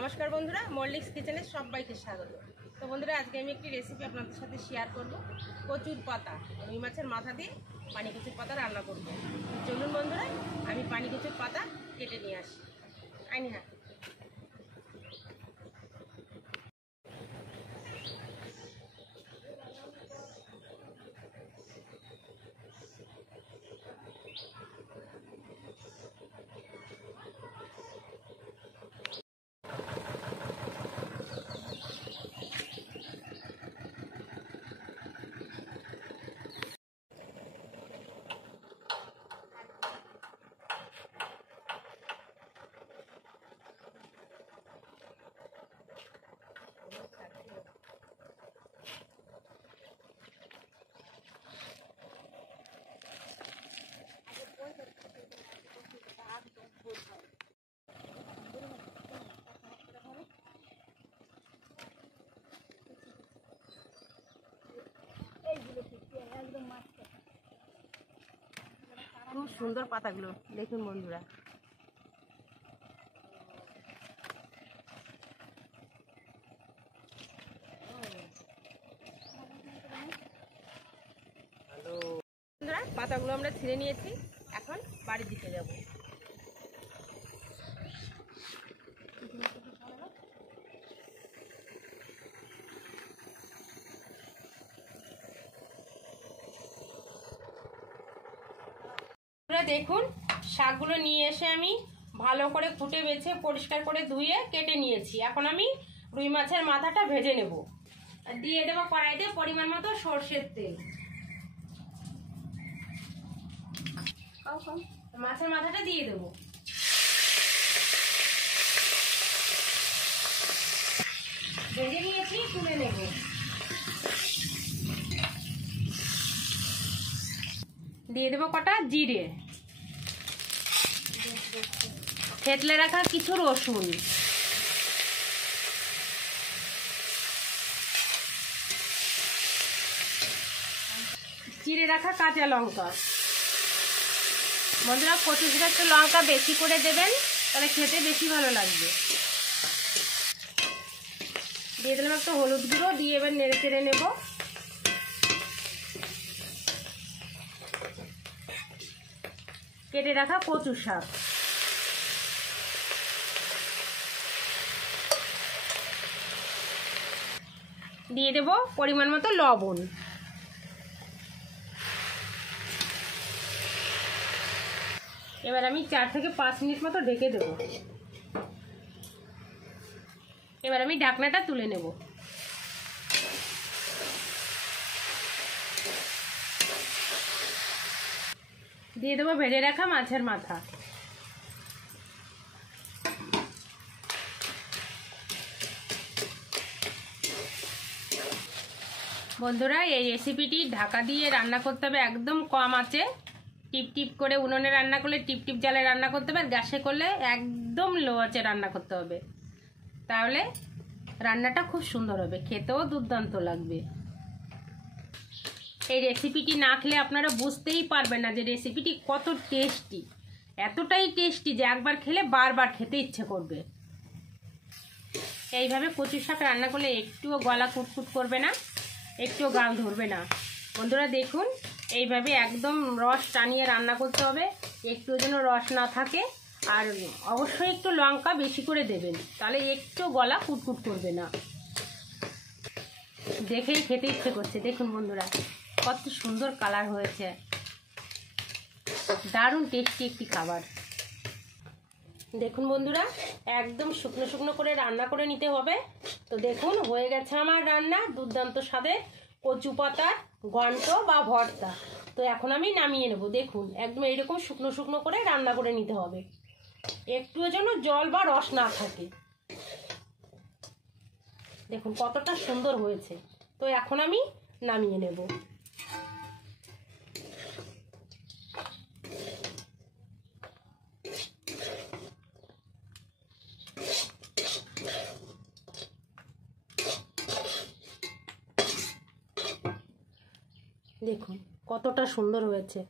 নমস্কার বন্ধুরা, মল্লিক্স কিচেনে সবাইকে স্বাগত। তো বন্ধুরা, আজকে আমি একটি রেসিপি আপনাদের সাথে শেয়ার করব। কচুর পাতা, রুই মাছের মাথা দিয়ে পানি কচুর পাতা রান্না করব। চলুন বন্ধুরা, আমি পানি কচুর পাতা কেটে নিয়ে আসি। আইনি হ্যাঁ, খুব সুন্দর পাতাগুলো দেখুন বন্ধুরা। পাতাগুলো আমরা ছিঁড়ে নিয়েছি, এখন বাড়ির দিকে যাব। দেখুন, শাকগুলো নিয়ে এসে আমি ভালো করে কুটে বেছে পরিষ্কার করে ধুয়ে কেটে নিয়েছি। এখন আমি রুই মাছের মাথাটা ভেজে নেব। দিয়ে দেবো কড়াইতে পরিমাণ মতো সর্ষের তেল। মাছের মাথাটা দিয়ে দেবো। ভেজে নিয়েছি, তুলে নেব। দিয়ে দেবো কটা জিরে, থেতলে রাখা কিছু রসুন, চিড়ে রাখা কাঁচা লঙ্কা। বন্ধুরা, কচুতে একটু লঙ্কা বেশি করে দেবেন, তাহলে খেতে বেশি ভালো লাগবে। দিয়ে দিলাম একটু হলুদ গুঁড়ো, দিয়ে এবার নেড়ে চেড়ে নেব। কেটে রাখা কচু শাক, দিয়ে দেব পরিমাণ মতো লবণ। এবার আমি 4 থেকে 5 মিনিট মতো ঢেকে দেব। এবার আমি ঢাকনাটা তুলে নেব। দিয়ে দেবো ভেজে রাখা মাছের মাথা। বন্ধুরা, এই রেসিপিটি ঢাকা দিয়ে রান্না করতে হবে একদম কম আঁচে। টিপ টিপ করে উনুনে রান্না করলে টিপ টিপ জ্বালে রান্না করতে হবে, আর গ্যাসে করলে একদম লো আঁচে রান্না করতে হবে। তাহলে রান্নাটা খুব সুন্দর হবে, খেতেও দুর্দান্ত লাগবে। এই রেসিপিটি না খেলে আপনারা বুঝতেই পারবেন না যে রেসিপিটি কত টেস্টি। এতটাই টেস্টি যে একবার খেলে বারবার খেতে ইচ্ছে করবে। এইভাবে কচু শাক রান্না করলে একটুও গলা কুটকুট করবে না, একটুও গাল ধরবে না। বন্ধুরা দেখুন, এইভাবে একদম রস টানিয়ে রান্না করতে হবে, একটু যেন রস না থাকে। আর অবশ্যই একটু লঙ্কা বেশি করে দেবেন, তাহলে একটু গলা কুটকুট করবে না। দেখেই খেতে ইচ্ছে করছে। দেখুন বন্ধুরা, কত সুন্দর কালার হয়েছে, দারুণ টেস্টি একটি খাবার। দেখুন বন্ধুরা, একদম শুকনো শুকনো করে রান্না করে নিতে হবে। তো দেখুন, হয়ে গেছে আমার রান্না দুর্দান্ত স্বাদের কচু পাতার ঘন্ট বা ভর্তা। তো এখন আমি নামিয়ে নেব। দেখুন, একদম এইরকম শুকনো শুকনো করে রান্না করে নিতে হবে, একটুও যেন জল বা রস না থাকে। দেখুন কতটা সুন্দর হয়েছে। তো এখন আমি নামিয়ে নেব। দেখুন কতটা সুন্দর হয়েছে।